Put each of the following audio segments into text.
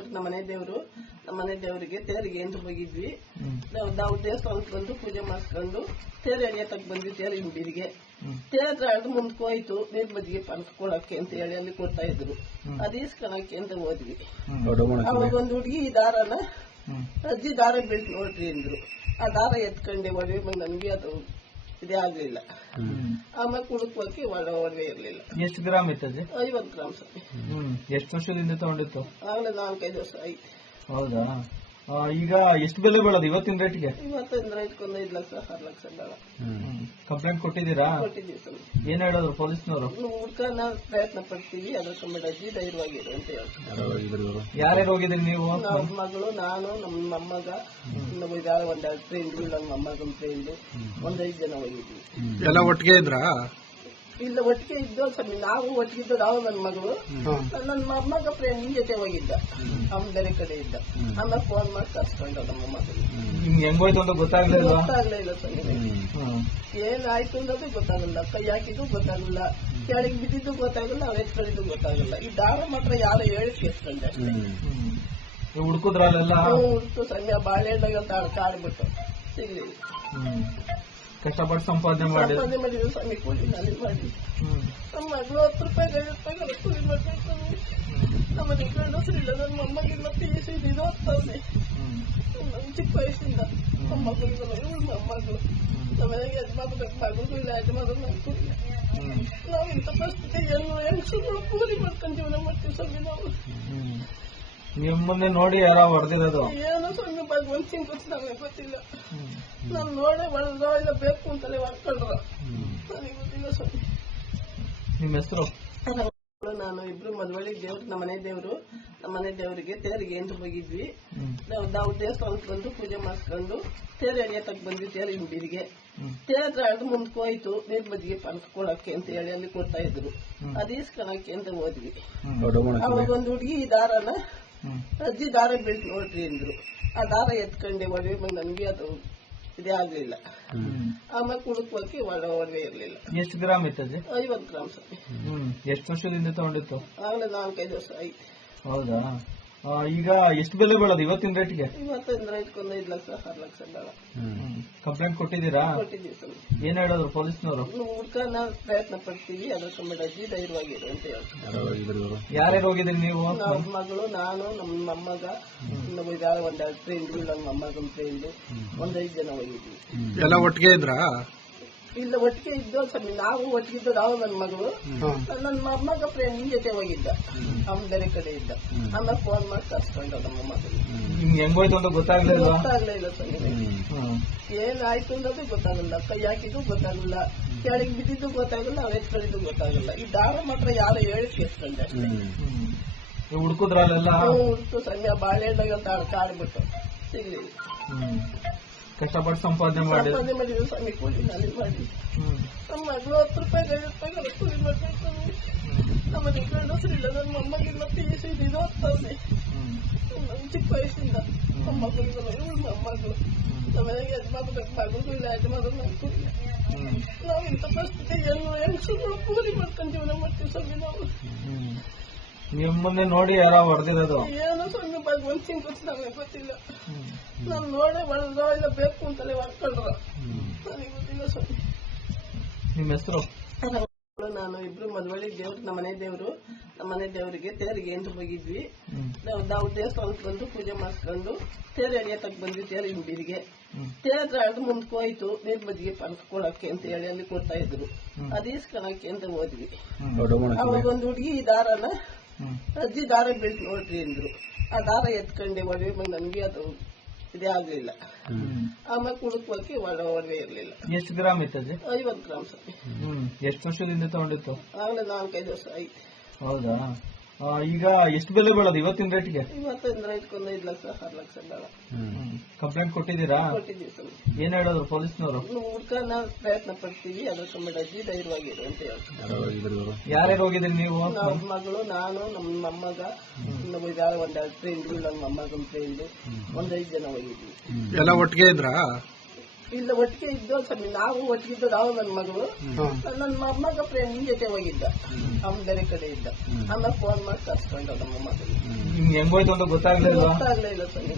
ದೇವ್ರು ನಮ್ಮನೆ ದೇವರಿಗೆ ತೇರಿಗೆ ಅಂತ ಹೋಗಿದ್ವಿ. ನಾವು ದೇವಸ್ಥಾನಕ್ಕೆ ಬಂದು ಪೂಜೆ ಮಾಡಿಸ್ಕೊಂಡು ತೇರು ಎಳೆಯತಕ್ಕೆ ಬಂದ್ವಿ. ತೇರು ಹಿಂದಿರಿಗೆ ತೇರ ಮುಂದಕ್ಕೆ ಹೋಯ್ತು. ನೀರ್ ಮಜ್ಜಿಗೆ ಪರ್ಸ್ಕೊಳಕ್ಕೆ ಅಂತ ಹೇಳಿ ಅಲ್ಲಿ ಕೊಡ್ತಾ ಇದ್ರು. ಅದು ಈಸ್ಕೊಳಕ್ಕೆ ಅಂತ ಹೋದ್ವಿ. ಅವಾಗ ಒಂದು ಹುಡುಗಿ ಈ ದಾರನ ಅಜ್ಜಿ ದಾರ ಬೆಳ್ಸಿ ನೋಡ್ರಿ ಅಂದ್ರು. ಆ ದಾರ ಎತ್ಕೊಂಡೆ ಒಡವೆ ಬಂದು ನನ್ಗೆ ಅದು ಇದೇ ಆಗ್ಲಿಲ್ಲ. ಆಮೇಲೆ ಕುಡುಕೋಕೆ ಒಡವೆ ಇರ್ಲಿಲ್ಲ. ಎಷ್ಟು ಗ್ರಾಮ್ ಇತ್ತು? 50 ಗ್ರಾಮ್ ಸ್ವಾಮಿ. ಎಷ್ಟು ವರ್ಷದಿಂದ ತಗೊಂಡಿತ್ತು? ಆಗ್ಲೇ 4-5 ವರ್ಷ ಆಯ್ತು. ಹೌದಾ? ಈಗ ಎಷ್ಟು ಬೆಲೆ ಬೀಳೋದು ಇವತ್ತಿನ ರೇಟ್ಗೆ? ಇವತ್ತಿನ ರೇಟ್ಗೊಂದು 5 ಲಕ್ಷ 6 ಲಕ್ಷ ಬೇಡ. ಕಂಪ್ಲೇಂಟ್ ಕೊಟ್ಟಿದ್ದೀರಾ? ಕೊಟ್ಟಿದ್ದೀವಿ ಸ್ವಾಮಿ. ಏನ್ ಹೇಳಿದ್ರು ಪೊಲೀಸ್ನವರು? ಹುಡ್ಕನ ಪ್ರಯತ್ನ ಪಡ್ತೀವಿ, ಅದ್ರ ಕಮ್ಮಿ ಅಜ್ಜಿ ಧೈರ್ಯವಾಗಿರು ಅಂತ ಹೇಳ್ತಾರೆ. ಯಾರ್ಯಾರು ಹೋಗಿದ್ರಿ ನೀವು? ನಮ್ಮ ಮಗಳು, ನಾನು, ನಮ್ಮ ಮೊಮ್ಮಗ, ಇನ್ನೊಬ್ಬ ಯಾರೋ ಒಂದೆರಡು ಫ್ರೆಂಡ್, ನಮ್ಮ ಮೊಮ್ಮಗನ ಫ್ರೆಂಡ್, 1-5 ಜನ ಹೋಗಿದ್ವಿ. ಎಲ್ಲ ಒಟ್ಟಿಗೆ ಇದ್ರಾ? ಇಲ್ಲ, ಒಟ್ಟಿಗೆ ಇದ್ದೋ ಸ್ವಾಮಿ. ನಾವು ಒಟ್ಟಿಗಿದ್ದು, ನಾವು ನನ್ನ ಮಗಳು, ನನ್ನ ಮೊಮ್ಮಗ ಫ್ರೆಂಡ್ ನಿನ್ ಜೊತೆ ಹೋಗಿದ್ದ. ಅವ್ನು ಬೇರೆ ಕಡೆ ಇದ್ದ. ಆಮೇಲೆ ಫೋನ್ ಮಾಡಿ ಕರ್ಸ್ಕೊಂಡ ನಮ್ಮ ಮಗಳು. ಹೆಂಗೋಯ್ತು ಅಂತ ಗೊತ್ತಾಗ್ಲೇ ಇಲ್ಲ ಸ್ವಾಮಿ. ಏನಾಯ್ತು ಅನ್ನೋದು ಗೊತ್ತಾಗಲ್ಲ. ಕೈ ಹಾಕಿದ್ದು ಗೊತ್ತಾಗಲ್ಲ, ಕೆಳಗೆ ಬಿದ್ದಿದ್ದು ಗೊತ್ತಾಗಲ್ಲ, ಅವ್ರು ಎತ್ಕೊಂಡಿದ್ದು ಗೊತ್ತಾಗಲ್ಲ. ಈ ದಾರ ಮಾತ್ರ ಯಾರೋ ಹೇಳಿ ಎತ್ಕೊಂಡೆ ಅಷ್ಟೇ. ಹುಡುಕುದ್ರಲ್ಲೆಲ್ಲ? ಹುಡುಕು ಸ್ವಾಮಿ. ಆ ಬಾಳೆಹಣ್ಣಾಗ ಕಾಡ್ಬಿಟ್ಟು ಸಿಗ್ಲಿಲ್ಲ. ಕಷ್ಟಪಟ್ಟು ಸಂಪಾದನೆ ಮಾಡಿದ್ರು ಸ್ವಾಮಿ. ಕೂಲಿ ನಾಲಿ ಮಾಡಿ ನಮ್ಮ ಮಗಳು 10 ರೂಪಾಯಿ 5 ರೂಪಾಯಿ ಕೂಲಿ ಮಾಡ್ಬೇಕು. ನಮ್ಮ ಮನೆ ಗಂಡಸರು ಇಲ್ಲ. ನನ್ನ ಮೊಮ್ಮಗಿಲ್ಲ, PUC ಇದು ಓದ್ತಾನೆ. ಚಿಕ್ಕ ವಯಸ್ಸಿಂದ ಮೊಮ್ಮಗಳಿಗಲ್ಲ, ಇವಳು ಮೊಮ್ಮಗಳು. ನಮ್ಮ ಮನೆಗೆ ಯಜಮಾನ ಮಗಳಿಗೂ ಇಲ್ಲ, ಯಜಮಾನ ನಮಗೂ ಇಲ್ಲ. ನಾವು ಇಂಥ ಪರಿಸ್ಥಿತಿ ಹೆಂಗಸರು ಕೂಲಿ ಮಾಡ್ಕೊಂಡು ಜೀವನ ಮಾಡ್ತೀವಿ ಸ್ವಾಮಿ. ನಾವು ನಿಮ್ಮನ್ನೇ ನೋಡಿ ಯಾರ ಹೊಡೆದಿರೋದು? ಏನೋ ಸ್ವಾಮಿ, ಭಗವಂತ ಸಿಂಗ್ ನಮಗೆ ಗೊತ್ತಿಲ್ಲ. ನಾನು ನೋಡೇ ಹೊಡೆದ ಇಲ್ಲ ಬೇಕು ಅಂತಲೇ ಹೊಡ್ಕೊಂಡ್ರ, ನನಗೆ ಗೊತ್ತಿಲ್ಲ ಸ್ವಾಮಿ. ನಿಮ್ಮ ಹೆಸರು? ನಾನು ಇಬ್ರು ಮದುವೆ ದೇವ್ರು, ನಮ್ಮನೆ ದೇವರಿಗೆ ತೇರಿಗೆ ಅಂತ ಹೋಗಿದ್ವಿ. ನಾವು ದೇವಸ್ಥಾನಕ್ಕೆ ಬಂದು ಪೂಜೆ ಮಾಡಿಸ್ಕೊಂಡು ತೇರು ಎಳೆಯತಕ್ಕೆ ಬಂದ್ವಿ. ತೇರು ಹಿಂದಿರಿಗೆ ತೇರ ಮುಂದಕ್ಕೆ ಹೋಯ್ತು. ನೀರ್ ಮಜ್ಜಿಗೆ ಪರ್ಸ್ಕೊಳಕ್ಕೆ ಅಂತ ಹೇಳಿ ಅಲ್ಲಿ ಕೊಡ್ತಾ ಇದ್ರು. ಅದು ಈಸ್ಕೊಳಕ್ಕೆ ಅಂತ ಹೋದ್ವಿ. ಅವಾಗ ಒಂದು ಹುಡುಗಿ ಈ ದಾರನ ಅಜ್ಜಿ ದಾರ ಬೆಳ್ಸಿ ನೋಡ್ರಿ ಅಂದ್ರು. ಆ ದಾರ ಎತ್ಕೊಂಡೆ ಒಡವೆ ಬಂದು ನನ್ಗೆ ಅದು ಇದೇ ಆಗ್ಲಿಲ್ಲ. ಆಮೇಲೆ ಕುಡುಕೋಕೆ ಒಡವೆ ಇರ್ಲಿಲ್ಲ. ಎಷ್ಟು ಗ್ರಾಮ್ ಇತ್ತು? 50 ಗ್ರಾಮ್ ಸ್ವಾಮಿ. ಎಷ್ಟು ವರ್ಷದಿಂದ ತಗೊಂಡಿತ್ತು? ಆಗ್ಲೇ 4-5 ವರ್ಷ ಆಯ್ತು. ಹೌದಾ? ಈಗ ಎಷ್ಟು ಬೆಲೆ ಬೀಳೋದು ಇವತ್ತಿನ ರೇಟ್ಗೆ? ಇವತ್ತಿನ ರೇಟ್ಗೊಂದು 5 ಲಕ್ಷ 6 ಲಕ್ಷ ಬೇಡ. ಕಂಪ್ಲೇಂಟ್ ಕೊಟ್ಟಿದ್ದೀರಾ? ಕೊಟ್ಟಿದ್ದೀವಿ ಸ್ವಾಮಿ. ಏನ್ ಹೇಳಿದ್ರು ಪೊಲೀಸ್ನವರು? ಹುಡ್ಕನ ಪ್ರಯತ್ನ ಪಡ್ತೀವಿ, ಅದ್ರ ಕಮ್ಮಿ ಅಜ್ಜಿ ಧೈರ್ಯವಾಗಿರು ಅಂತ ಹೇಳ್ತಾರೆ. ಯಾರ್ಯಾರು ಹೋಗಿದ್ರಿ ನೀವು? ನಮ್ಮ ಮಗಳು, ನಾನು, ನಮ್ಮ ಮೊಮ್ಮಗ, ಇನ್ನೊಬ್ಬ ಯಾರೋ ಒಂದೆರಡು ಫ್ರೆಂಡ್, ನಮ್ಮ ಮೊಮ್ಮಗನ ಫ್ರೆಂಡ್, 1-5 ಜನ ಹೋಗಿದ್ವಿ. ಎಲ್ಲ ಒಟ್ಟಿಗೆ ಇದ್ರಾ? ಇಲ್ಲ, ಒಟ್ಟಿಗೆ ಇದ್ದೋ ಸ್ವಾಮಿ. ನಾವು ಒಟ್ಟಿಗಿದ್ದು, ನಾವು ನನ್ನ ಮಗಳು, ನನ್ನ ಮೊಮ್ಮಗ ಫ್ರೆಂಡ್ ನಿನ್ ಜೊತೆ ಹೋಗಿದ್ದ. ಅವ್ನು ಬೇರೆ ಕಡೆ ಇದ್ದ. ಆಮೇಲೆ ಫೋನ್ ಮಾಡಿ ಕರ್ಸ್ಕೊಂಡ ನಮ್ಮ ಮಗಳು. ಹೆಂಗೋಯ್ತು ಅಂತ ಗೊತ್ತಾಗ್ಲೇ ಇಲ್ಲ ಸ್ವಾಮಿ. ಏನಾಯ್ತು ಅನ್ನೋದು ಗೊತ್ತಾಗಲ್ಲ. ಕೈ ಹಾಕಿದ್ದು ಗೊತ್ತಾಗಲ್ಲ, ಕೆಳಗೆ ಬಿದ್ದಿದ್ದು ಗೊತ್ತಾಗಲ್ಲ, ಅವ್ರು ಎತ್ಕೊಂಡಿದ್ದು ಗೊತ್ತಾಗಲ್ಲ. ಈ ದಾರ ಮಾತ್ರ ಯಾರೋ ಹೇಳಿ ಎತ್ಕೊಂಡೆ ಅಷ್ಟೇ. ಹುಡುಕುದ್ರಲ್ಲೆಲ್ಲ? ಹುಡುಕು ಸ್ವಾಮಿ. ಆ ಬಾಳೆಹಣ್ಣಾಗ ಕಾಡ್ಬಿಟ್ಟು ಸಿಗ್ಲಿಲ್ಲ. ಕಷ್ಟಪಟ್ಟು ಸಂಪಾದನೆ ಮಾಡಿದ್ರು ಸ್ವಾಮಿ. ಕೂಲಿ ನಾಲಿ ಮಾಡಿ ನಮ್ಮ ಮಗಳು 10 ರೂಪಾಯಿ 5 ರೂಪಾಯಿ ಕೂಲಿ ಮಾಡ್ಬೇಕು. ನಮ್ಮ ಮನೆ ಗಂಡಸರು ಇಲ್ಲ. ನನ್ನ ಮೊಮ್ಮಗಿಲ್ಲ, PUC ಇದು ಓದ್ತಾನೆ. ಚಿಕ್ಕ ವಯಸ್ಸಿಂದ ಮೊಮ್ಮಗಳಿಗಲ್ಲ, ಇವಳು ಮೊಮ್ಮಗಳು. ನಮ್ಮ ಮನೆಗೆ ಯಜಮಾನ ಮಗಳಿಗೂ ಇಲ್ಲ, ಯಜಮಾನ ನಮಗೂ ಇಲ್ಲ. ನಾವು ಇಂಥ ಪರಿಸ್ಥಿತಿ ಹೆಂಗಸರು ಕೂಲಿ ಮಾಡ್ಕೊಂಡು ಜೀವನ ಮಾಡ್ತೀವಿ ಸ್ವಾಮಿ. ನಾವು ನಿಮ್ಮನ್ನೇ ನೋಡಿ ಯಾರ ಹೊಡೆದಿರೋದು? ಏನೋ ಸ್ವಾಮಿ, ಭಗವಂತ ಸಿಂಗ್ ನಮಗೆ ಗೊತ್ತಿಲ್ಲ. ನಾನು ನೋಡೇ ಹೊಡೆದ ಇಲ್ಲ ಬೇಕು ಅಂತಲೇ ಹೊಡ್ಕೊಂಡ್ರ, ನನಗೆ ಗೊತ್ತಿಲ್ಲ ಸ್ವಾಮಿ. ನಿಮ್ಮ ಹೆಸರು? ನಾನು ಇಬ್ರು ಮದುವೆ ದೇವ್ರು, ನಮ್ಮನೆ ದೇವರಿಗೆ ತೇರಿಗೆ ಅಂತ ಹೋಗಿದ್ವಿ. ನಾವು ದೇವಸ್ಥಾನಕ್ಕೆ ಬಂದು ಪೂಜೆ ಮಾಡಿಸ್ಕೊಂಡು ತೇರು ಎಳೆಯತಕ್ಕೆ ಬಂದ್ವಿ. ತೇರು ಹಿಂದಿರಿಗೆ ತೇರ ಮುಂದಕ್ಕೆ ಹೋಯ್ತು. ನೀರ್ ಮಜ್ಜಿಗೆ ಪರ್ಸ್ಕೊಳಕ್ಕೆ ಅಂತ ಹೇಳಿ ಅಲ್ಲಿ ಕೊಡ್ತಾ ಇದ್ರು. ಅದು ಈಸ್ಕೊಳಕ್ಕೆ ಅಂತ ಹೋದ್ವಿ. ಅವಾಗ ಒಂದು ಹುಡುಗಿ ಈ ದಾರನ ಅಜ್ಜಿ ದಾರ ಬೆಳ್ಸಿ ನೋಡ್ರಿ ಅಂದ್ರು. ಆ ದಾರ ಎತ್ಕೊಂಡೆ ಒಡವೆ ಬಂದು ನನ್ಗೆ ಅದು ಇದೇ ಆಗ್ಲಿಲ್ಲ. ಆಮೇಲೆ ಕುಡುಕೋಕೆ ಒಡವೆ ಇರ್ಲಿಲ್ಲ. ಎಷ್ಟು ಗ್ರಾಮ್ ಇತ್ತು? 50 ಗ್ರಾಮ್ ಸ್ವಾಮಿ. ಎಷ್ಟು ವರ್ಷದಿಂದ ತಗೊಂಡಿತ್ತು? ಆಗ್ಲೇ 4-5 ವರ್ಷ ಆಯ್ತು. ಹೌದಾ? ಈಗ ಎಷ್ಟು ಬೆಲೆ ಬೀಳೋದು ಇವತ್ತಿನ ರೇಟ್ಗೆ? ಇವತ್ತಿನ ರೇಟ್ಗೊಂದು 5 ಲಕ್ಷ 6 ಲಕ್ಷ ಬೇಡ. ಕಂಪ್ಲೇಂಟ್ ಕೊಟ್ಟಿದ್ದೀರಾ? ಕೊಟ್ಟಿದ್ದೀವಿ ಸ್ವಾಮಿ. ಏನ್ ಹೇಳಿದ್ರು ಪೊಲೀಸ್ನವರು? ಹುಡ್ಕನ ಪ್ರಯತ್ನ ಪಡ್ತೀವಿ, ಅದ್ರ ಕಮ್ಮಿ ಅಜ್ಜಿ ಧೈರ್ಯವಾಗಿರು ಅಂತ ಹೇಳ್ತಾರೆ. ಯಾರ್ಯಾರು ಹೋಗಿದ್ರಿ ನೀವು? ನಮ್ಮ ಮಗಳು, ನಾನು, ನಮ್ಮ ಮೊಮ್ಮಗ, ಇನ್ನೊಬ್ಬ ಯಾರೋ ಒಂದೆರಡು ಫ್ರೆಂಡ್, ನಮ್ಮ ಮೊಮ್ಮಗನ ಫ್ರೆಂಡ್, 1-5 ಜನ ಹೋಗಿದ್ವಿ. ಎಲ್ಲ ಒಟ್ಟಿಗೆ ಇದ್ರಾ? ಇಲ್ಲ ಒಟ್ಟಿಗೆ ಇದ್ದು ಸ್ವಾಮಿ, ನಾವು ಒಟ್ಟಿಗಿದ್ದು ನಾವು ನನ್ನ ಮಗಳು, ನನ್ನ ಮೊಮ್ಮಗ ಫ್ರೆಂಡ್ ಜೊತೆ ಹೋಗಿದ್ದ, ಅವ್ನ ಬೇರೆ ಕಡೆ ಇದ್ದ. ಆಮೇಲೆ ಫೋನ್ ಮಾಡಿ ಕರ್ಸ್ಕೊಂಡ ನಮ್ಮ ಮಗಳು. ನಿಮ್ಗೆ ಹೆಂಗೋಯ್ತು ಅಂತ ಗೊತ್ತಾಗ್ಲೇ ಗೊತ್ತಾಗ್ಲಿಲ್ಲ ಸ್ವಾಮಿ,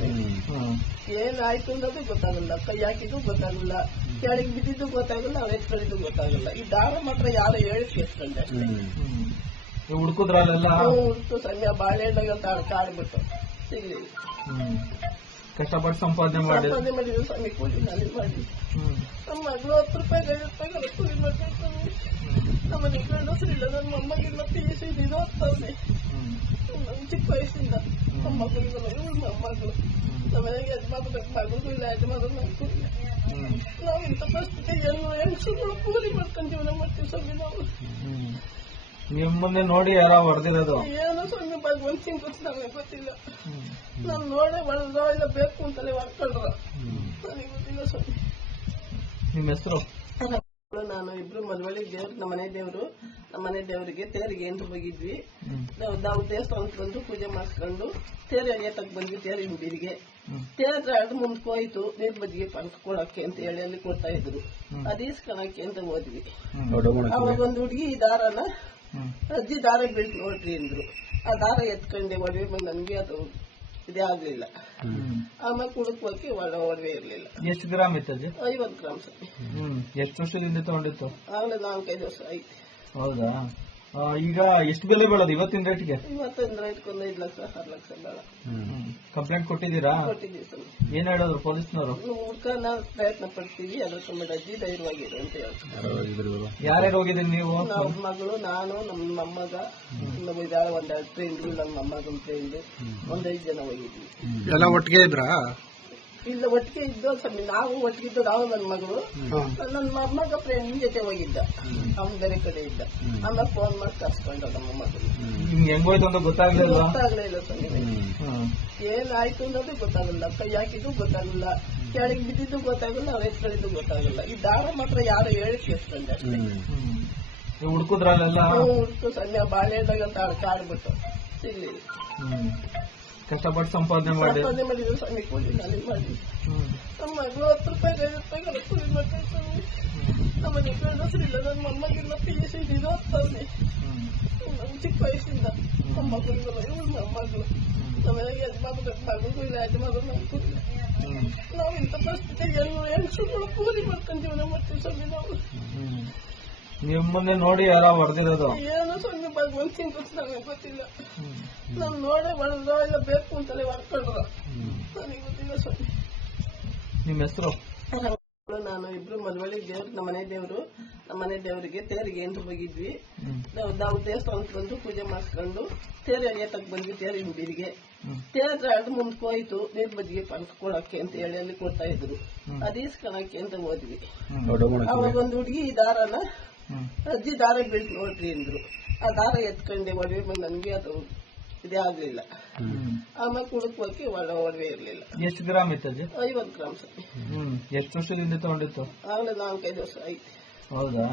ಏನಾಯ್ತು ಅನ್ನೋದು ಗೊತ್ತಾಗಲ್ಲ. ಕೈ ಹಾಕಿದ್ದು ಗೊತ್ತಾಗಲ್ಲ, ಕೆಳಗೆ ಬಿದ್ದಿದ್ದು ಗೊತ್ತಾಗಲ್ಲ, ಅವ್ರು ಎತ್ಕೊಂಡಿದ್ದು ಗೊತ್ತಾಗಲ್ಲ. ಈ ದಾರ ಮಾತ್ರ ಯಾರು ಹೇಳಿ ಕೇಳ್ಕೊಂಡೆ ಅಷ್ಟೇ. ಹುಡ್ಕುದ್ರಲ್ಲೆಲ್ಲ ಹುಡ್ಕು ಸಂಜೆ ಬಾಳೆಹಣ್ಣಾಗ ಕಾಡ್ಬಿಟ್ಟು ಸಿಗ್ಲಿಲ್ಲ. ಕಷ್ಟಪಟ್ಟು ಸಂಪಾದನೆ ಮಾಡಿ ಮಾಡಿದ್ರು ಸ್ವಾಮಿ, ಕೂಲಿ ನಾಲಿ ಮಾಡಿ. ನಮ್ಮ ಮಗಳು 10 ರೂಪಾಯಿ 5 ರೂಪಾಯಿ ಕೂಲಿ ಮಾಡ್ತಾರೆ ಸ್ವಾಮಿ. ನಮ್ಮ ಮನೆ ಗಂಡಸರಿಲ್ಲ, ನನ್ನ ಮೊಮ್ಮಗಿಲ್ಲ, PUC ಇದು ಓದ್ತಾನೆ. ಚಿಕ್ಕ ವಯಸ್ಸಿಂದ ನಮ್ಮ ಮಗಳಿಗಲ್ಲ, ಇವಳು ಮೊಮ್ಮಗಳು. ನಮ್ಮ ಮನೆಗೆ ಮಗಳಿಗೂ ಇಲ್ಲ, ಯಜಮಾನರು ನನಗೂ ಇಲ್ಲ. ನಾವು ಇಂಥ ಪರಿಸ್ಥಿತಿ ಹೆಂಗಸರು ಕೂಲಿ ಮಾಡ್ಕೊಂಡು ಜೀವನ ಮಾಡ್ತೀವಿ ಸ್ವಾಮಿ. ನಾವು ನಿಮ್ಮನ್ನೇ ನೋಡಿ ಯಾರ ಹೊಡೆದಿರೋದು? ಏನೋ ಸ್ವಾಮಿ, ಭಗವಂತ ಸಿಂಗ್ ನಮಗೆ ಗೊತ್ತಿಲ್ಲ. ನಾನು ನೋಡೇ ಹೊಡೆದ್ರ ಇಲ್ಲ ಬೇಕು ಅಂತಲೇ ಹೊಡ್ಕೊಂಡ್ರ, ನನಗೆ ಗೊತ್ತಿಲ್ಲ ಸ್ವಾಮಿ. ನಿಮ್ಮ ಹೆಸರು? ನಾನು ಇಬ್ರು ಮದುವೆಗೆ ದೇವ್ರು, ನಮ್ಮ ಮನೆ ದೇವರಿಗೆ ತೇರಿಗೆ ಅಂತ ಹೋಗಿದ್ವಿ. ನಾವು ದೇವಸ್ಥಾನಕ್ಕೆ ಬಂದು ಪೂಜೆ ಮಾಡಿಸ್ಕೊಂಡು ತೇರು ಎಳೆಯತಕ್ಕೆ ಬಂದ್ವಿ. ತೇರು ಹಿಂದಿರಿಗೆ ತೇರ ಅದು ಮುಂದಕ್ಕೆ ಹೋಯ್ತು. ನೀರ್ ಬದಿಗೆ ಪಂಚ್ಕೊಳಕ್ಕೆ ಅಂತ ಹೇಳಿ ಅಲ್ಲಿ ಕೊಡ್ತಾ ಇದ್ರು. ಅದು ಇಸ್ಕೊಳಕ್ಕೆ ಅಂತ ಹೋದ್ವಿ. ಅವಾಗ ಒಂದು ಹುಡುಗಿ ಈ ದಾರನ ಅಜ್ಜಿ ದಾರ ಬೀಳ್ತು ನೋಡ್ರಿ ಅಂದ್ರು. ಆ ದಾರ ಎತ್ಕೊಂಡೆ ಒಡವೆ ಬಂದು ನನಗೆ ಅದು ಇದೇ ಆಗ್ಲಿಲ್ಲ. ಆಮೇಲೆ ಕುಡುಕೋಕೆ ಒಡವೆ ಇರ್ಲಿಲ್ಲ. ಎಷ್ಟು ಗ್ರಾಮ್ ಇತ್ತು ಅಜ್ಜಿ? 50 ಗ್ರಾಮ್ ಸರ್. ಎಷ್ಟು ವರ್ಷದಿಂದ ತಗೊಂಡಿತ್ತು? ಆಗ್ಲೇ 4-5 ವರ್ಷ ಐತಿ. ಹೌದಾ? ಈಗ ಎಷ್ಟು ಬೆಲೆ ಬೀಳೋದು ಇವತ್ತಿನ ರೇಟ್ಗೆ? ಇವತ್ತಿನ ರೇಟ್ಗೊಂದು 5 ಲಕ್ಷ 6 ಲಕ್ಷ ಬೇಡ. ಕಂಪ್ಲೇಂಟ್ ಕೊಟ್ಟಿದ್ದೀರಾ? ಕೊಟ್ಟಿದ್ದೀವಿ ಸರ್. ಏನ್ ಹೇಳಿದ್ರು ಪೊಲೀಸ್ನವರು? ಹುಡ್ಕನ ಪ್ರಯತ್ನ ಪಡ್ತೀವಿ, ಅದ್ರ ಸಂಬಂಧ ಅಜ್ಜಿ ಧೈರ್ಯವಾಗಿರು ಅಂತ ಹೇಳ್ತಾರೆ. ಯಾರ್ಯಾರು ಹೋಗಿದ್ದೀನಿ ನೀವು? ನಮ್ಮ ಮಗಳು, ನಾನು, ನಮ್ಮ ಮೊಮ್ಮಗ, ಒಂದ್ ಫ್ರೆಂಡ್, ನಮ್ಮ ಮೊಮ್ಮಗನ ಫ್ರೆಂಡ್, 1-5 ಜನ ಹೋಗಿದ್ವಿ. ಎಲ್ಲ ಒಟ್ಟಿಗೆ ಇದ್ರಾ? ಇಲ್ಲ ಒಟ್ಟಿಗೆ ಇದ್ದು ಸ್ವಾಮಿ, ನಾವು ಒಟ್ಟಿಗಿದ್ದು ನಾವು ನನ್ನ ಮಗಳು, ನನ್ನ ಮೊಮ್ಮಗ ಫ್ರೆಂಡ್ ಜೊತೆ ಹೋಗಿದ್ದ, ಅವ್ನ ಬೇರೆ ಕಡೆ ಇದ್ದ. ಆಮೇಲೆ ಫೋನ್ ಮಾಡಿ ಕರ್ಸ್ಕೊಂಡ ನಮ್ಮ ಮಗಳು. ನಿಮ್ಗೆ ಹೆಂಗೋಯ್ತು ಅಂತ ಗೊತ್ತಾಗ್ಲಿಲ್ಲ ಸ್ವಾಮಿ, ಏನಾಯ್ತು ಅನ್ನೋದು ಗೊತ್ತಾಗಲ್ಲ. ಕೈ ಹಾಕಿದ್ದು ಗೊತ್ತಾಗಲ್ಲ, ಕೆಳಗೆ ಬಿದ್ದಿದ್ದು ಗೊತ್ತಾಗಲ್ಲ, ಅವ್ರು ಎತ್ಕೊಂಡಿದ್ದು ಗೊತ್ತಾಗಲ್ಲ. ಈ ದಾರ ಮಾತ್ರ ಯಾರು ಹೇಳಿ ಕೇಳ್ಕೊಂಡೆ ಅಷ್ಟೇ. ಹುಡ್ಕುದ್ರಲ್ಲೆಲ್ಲ ಹುಡ್ಕು ಸಂಜೆ ಬಾಳೆಹಣ್ಣಾಗ ಕಾಡ್ಬಿಟ್ಟು ಸಿಗ್ಲಿಲ್ಲ. ಕಷ್ಟಪಟ್ಟು ಸಂಪಾದನೆ ಮಾಡಿದ್ರು ಸ್ವಾಮಿ, ಕೂಲಿ ನಾಲಿ ಮಾಡಿ. ನಮ್ಮ ಮಗಳು 10 ರೂಪಾಯಿ 5 ರೂಪಾಯಿ ಕೂಲಿ ಮಾಡ್ತಾರೆ ಸ್ವಾಮಿ. ನಮ್ಮ ಮನೆ ಗಂಡಸರಿಲ್ಲ, ನನ್ನ ಮೊಮ್ಮಗಿಲ್ಲ, PUC ಇದು ಓದ್ತಾನೆ. ಚಿಕ್ಕ ವಯಸ್ಸಿಂದ ನಮ್ಮ ಮಗಳಿಗಲ್ಲ, ಇವಳು ಮೊಮ್ಮಗಳು. ನಮ್ಮ ಮನೆಗೆ ಮಗಳಿಗೂ ಇಲ್ಲ, ಯಜಮಾನರು ನನಗೂ ಇಲ್ಲ. ನಾವು ಇಂಥ ಪರಿಸ್ಥಿತಿ ಹೆಂಗಸರು ಕೂಲಿ ಮಾಡ್ಕೊಂಡು ಜೀವನ ಮಾಡ್ತೀವಿ ಸ್ವಾಮಿ. ನಾವು ನಿಮ್ಮನ್ನೇ ನೋಡಿ ಯಾರ ಹೊಡೆದಿರೋದು? ಏನೋ ಸ್ವಾಮಿ, ಭಗವಂತ ಸಿಂಗ್ ನಮಗೆ ಗೊತ್ತಿಲ್ಲ. ನಾನು ನೋಡೇ ಹೊಡೆದ್ರ ಇಲ್ಲ ಬೇಕು ಅಂತಲೇ ಹೊಡ್ಕೊಂಡ್ರ, ನನಗೆ ಗೊತ್ತಿಲ್ಲ ಸ್ವಾಮಿ. ನಿಮ್ಮ ಹೆಸರು? ನಾನು ಇಬ್ರು ಮದುವೆಗೆ ದೇವ್ರು, ನಮ್ಮ ಮನೆ ದೇವರಿಗೆ ತೇರಿಗೆ ಅಂತ ಹೋಗಿದ್ವಿ. ನಾವು ದೇವಸ್ಥಾನಕ್ಕೆ ಬಂದು ಪೂಜೆ ಮಾಡಿಸ್ಕೊಂಡು ತೇರು ಎಳೆಯತಕ್ಕೆ ಬಂದ್ವಿ. ತೇರು ಹಿಂದಿರಿಗೆ ತೇರ ಅದು ಮುಂದಕ್ಕೆ ಹೋಯ್ತು. ನೀರ್ ಬದಿಗೆ ಪಂಚ್ಕೊಳಕ್ಕೆ ಅಂತ ಹೇಳಿ ಅಲ್ಲಿ ಕೊಡ್ತಾ ಇದ್ರು. ಅದು ಇಸ್ಕೊಳಕ್ಕೆ ಅಂತ ಹೋದ್ವಿ. ಅವಾಗ ಒಂದು ಹುಡುಗಿ ಈ ದಾರನ ಅಜ್ಜಿ ದಾರ ಬೀಳ್ತು ನೋಡ್ರಿ ಅಂದ್ರು. ಆ ದಾರ ಎತ್ಕೊಂಡೆ ಒಡವೆ ಬಂದು ನನಗೆ ಅದು ಇದೇ ಆಗ್ಲಿಲ್ಲ. ಆಮೇಲೆ ಕುಡುಕೋಕೆ ಒಡವೆ ಇರ್ಲಿಲ್ಲ. ಎಷ್ಟು ಗ್ರಾಮ್ ಇತ್ತು ಅಜ್ಜಿ? 50 ಗ್ರಾಮ್ ಸರ್. ಎಷ್ಟು ವರ್ಷದಿಂದ ತಗೊಂಡಿತ್ತು? ಆಗ್ಲೇ 4-5 ವರ್ಷ ಐತಿ. ಹೌದಾ?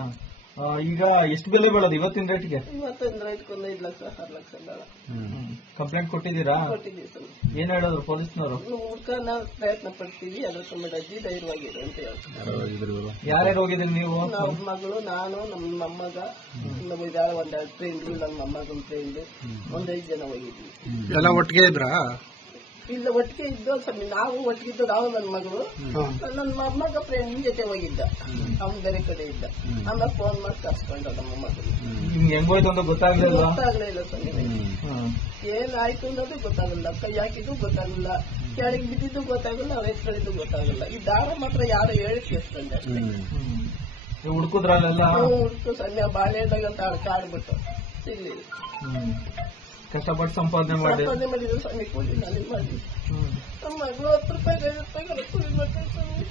ಈಗ ಎಷ್ಟು ಬೆಲೆ ಬೀಳೋದು ಇವತ್ತಿನ ರೇಟ್ಗೆ? ಇವತ್ತಿನ ರೇಟ್ಗೊಂದು 5 ಲಕ್ಷ 6 ಲಕ್ಷ ಬೇಡ. ಕಂಪ್ಲೇಂಟ್ ಕೊಟ್ಟಿದ್ದೀರಾ? ಕೊಟ್ಟಿದ್ದೀವಿ ಸರ್. ಏನ್ ಹೇಳಿದ್ರು ಪೊಲೀಸ್ನವರು? ಹುಡ್ಕನ ಪ್ರಯತ್ನ ಪಡ್ತೀವಿ, ಅದ್ರ ಸಂಬಂಧ ಅಜ್ಜಿ ಧೈರ್ಯವಾಗಿರು ಅಂತ ಹೇಳ್ತಾರೆ. ಯಾರ್ಯಾರು ಹೋಗಿದ್ದೀನಿ ನೀವು? ನಮ್ಮ ಮಗಳು, ನಾನು, ನಮ್ಮ ಮೊಮ್ಮಗ, ಒಂದ್ ಫ್ರೆಂಡ್, ನಮ್ಮ ಮೊಮ್ಮಗನ ಫ್ರೆಂಡ್, 1-5 ಜನ ಹೋಗಿದ್ವಿ. ಎಲ್ಲ ಒಟ್ಟಿಗೆ ಇದ್ರಾ? ಇಲ್ಲ ಒಟ್ಟಿಗೆ ಇದ್ದು ಸ್ವಾಮಿ, ನಾವು ಒಟ್ಟಿಗಿದ್ದು ನಾವು ನನ್ನ ಮಗಳು, ನನ್ನ ಮೊಮ್ಮಗ ಫ್ರೆಂಡ್ ಜೊತೆ ಹೋಗಿದ್ದ, ಅವ್ನ ಬೇರೆ ಕಡೆ ಇದ್ದ. ಆಮೇಲೆ ಫೋನ್ ಮಾಡಿ ಕರ್ಸ್ಕೊಂಡ ನಮ್ಮ ಮಗಳು. ನಿಮ್ಗೆ ಹೆಂಗೋಯ್ತು ಅಂತ ಗೊತ್ತಾಗ್ಲಿಲ್ಲ ಸ್ವಾಮಿ, ಏನಾಯ್ತು ಅನ್ನೋದು ಗೊತ್ತಾಗಲ್ಲ. ಕೈ ಹಾಕಿದ್ದು ಗೊತ್ತಾಗಲ್ಲ, ಕೆಳಗೆ ಬಿದ್ದಿದ್ದು ಗೊತ್ತಾಗಲ್ಲ, ಅವ್ರು ಎತ್ಕೊಂಡಿದ್ದು ಗೊತ್ತಾಗಲ್ಲ. ಈ ದಾರ ಮಾತ್ರ ಯಾರು ಹೇಳಿ ಕೇಳ್ಕೊಂಡೆ ಅಷ್ಟೇ. ಹುಡ್ಕುದ್ರಲ್ಲೆಲ್ಲ ಹುಡ್ಕು ಸಂಜೆ ಬಾಳೆಹಣ್ಣಾಗ ಕಾಡ್ಬಿಟ್ಟು ಸಿಗ್ಲಿಲ್ಲ. ಕಷ್ಟಪಟ್ಟು ಸಂಪಾದನೆ ಮಾಡಿದ್ರು ಸ್ವಾಮಿ, ಕೂಲಿ ನಾಲಿ ಮಾಡಿ. ನಮ್ಮ ಮಗಳು 10 ರೂಪಾಯಿ 5 ರೂಪಾಯಿ ಕೂಲಿ ಮಾಡ್ತಾರೆ ಸ್ವಾಮಿ.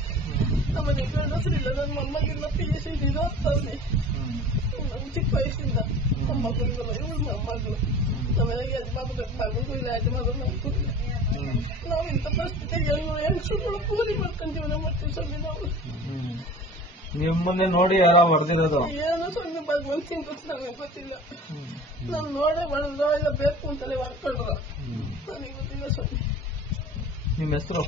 ನಮ್ಮ ಮನೆ ಗಂಡಸರಿಲ್ಲ, ನನ್ನ ಮೊಮ್ಮಗಿಲ್ಲ, PUC ಇದು ಓದ್ತಾನೆ. ಚಿಕ್ಕ ವಯಸ್ಸಿಂದ ನಮ್ಮ ಮಗಳಿಗಲ್ಲ, ಇವಳು ಮೊಮ್ಮಗಳು. ನಮ್ಮ ಮನೆಗೆ ಮಗಳಿಗೂ ಇಲ್ಲ, ಯಜಮಾನರು ನನಗೂ ಇಲ್ಲ. ನಾವು ಇಂಥ ಪರಿಸ್ಥಿತಿ ಹೆಂಗಸರು ಕೂಲಿ ಮಾಡ್ಕೊಂಡು ಜೀವನ ಮಾಡ್ತೀವಿ ಸ್ವಾಮಿ. ನಾವು ನಿಮ್ಮನ್ನೇ ನೋಡಿ ಯಾರ ಹೊಡೆದಿರೋದು? ಏನೋ ಸ್ವಾಮಿ, ಭಗವಂತ ಸಿಂಗ್ ನಮಗೆ ಗೊತ್ತಿಲ್ಲ. ನಾನು ನೋಡೇ ಹೊಡೆದ್ರ ಇಲ್ಲ ಬೇಕು ಅಂತಲೇ ಹೊಡ್ಕೊಂಡ್ರ, ನನಗೆ ಗೊತ್ತಿಲ್ಲ ಸ್ವಾಮಿ. ನಿಮ್ಮ ಹೆಸರು?